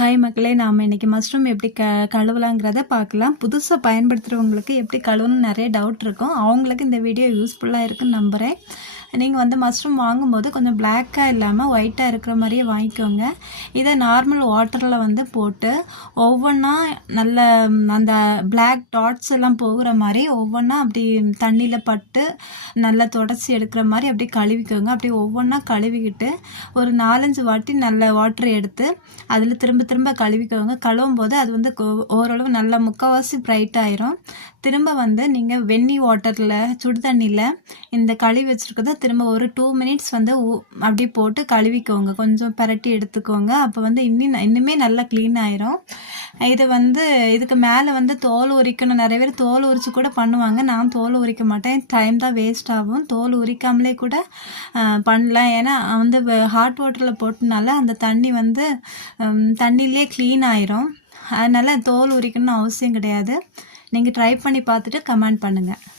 Hi மக்களே, நாம் இன்றைக்கி மஷ்ரூம் எப்படி கழுவலாங்கிறத பார்க்கலாம். புதுசாக பயன்படுத்துகிறவங்களுக்கு எப்படி கழுவணும்னு நிறைய டவுட் இருக்கும். அவங்களுக்கு இந்த வீடியோ யூஸ்ஃபுல்லாக இருக்குன்னு நம்புகிறேன். நீங்கள் வந்து மஷ்ரூம் வாங்கும்போது கொஞ்சம் பிளாக்காக இல்லாமல் ஒயிட்டாக இருக்கிற மாதிரியே வாங்கிக்கோங்க. இதை நார்மல் வாட்டரில் வந்து போட்டு ஒவ்வொன்றா நல்ல அந்த பிளாக் டாட்ஸ் எல்லாம் போகிற மாதிரி ஒவ்வொன்றா அப்படி தண்ணியில் பட்டு நல்லா தொடச்சி எடுக்கிற மாதிரி அப்படி கழுவிக்கோங்க. அப்படி ஒவ்வொன்றா கழுவிக்கிட்டு ஒரு 4-5 வாட்டி நல்ல வாட்டர் எடுத்து அதில் திரும்ப திரும்ப கழுவிக்கோங்க. கழுவும் போது அது வந்து ஓரளவு நல்லா முக்கால்வாசி பிரைட் ஆயிரும். திரும்ப வந்து நீங்கள் வெந்நி வாட்டரில் சுடு தண்ணியில் இந்த கழுவி வச்சுருக்கத திரும்ப ஒரு 2 மினிட்ஸ் வந்து அப்படி போட்டு கழுவிக்கோங்க. கொஞ்சம் பரட்டி எடுத்துக்கோங்க. அப்போ வந்து இன்னுமே நல்லா க்ளீன் ஆயிரும். இது வந்து இதுக்கு மேலே வந்து தோல் உரிக்கணும். நிறைய பேர் தோல் உரித்து கூட பண்ணுவாங்க. நான் தோல் உரிக்க மாட்டேன். டைம் தான் வேஸ்ட் ஆகும். தோல் உரிக்காமலே கூட பண்ணலாம். ஏன்னா வந்து ஹாட் வாட்டரில் போட்டனால அந்த தண்ணி வந்து தண்ணியிலே க்ளீன் ஆயிரும். அதனால் தோல் உரிக்கணும்னு அவசியம் கிடையாது. நீங்கள் ட்ரை பண்ணி பார்த்துட்டு கமெண்ட் பண்ணுங்கள்.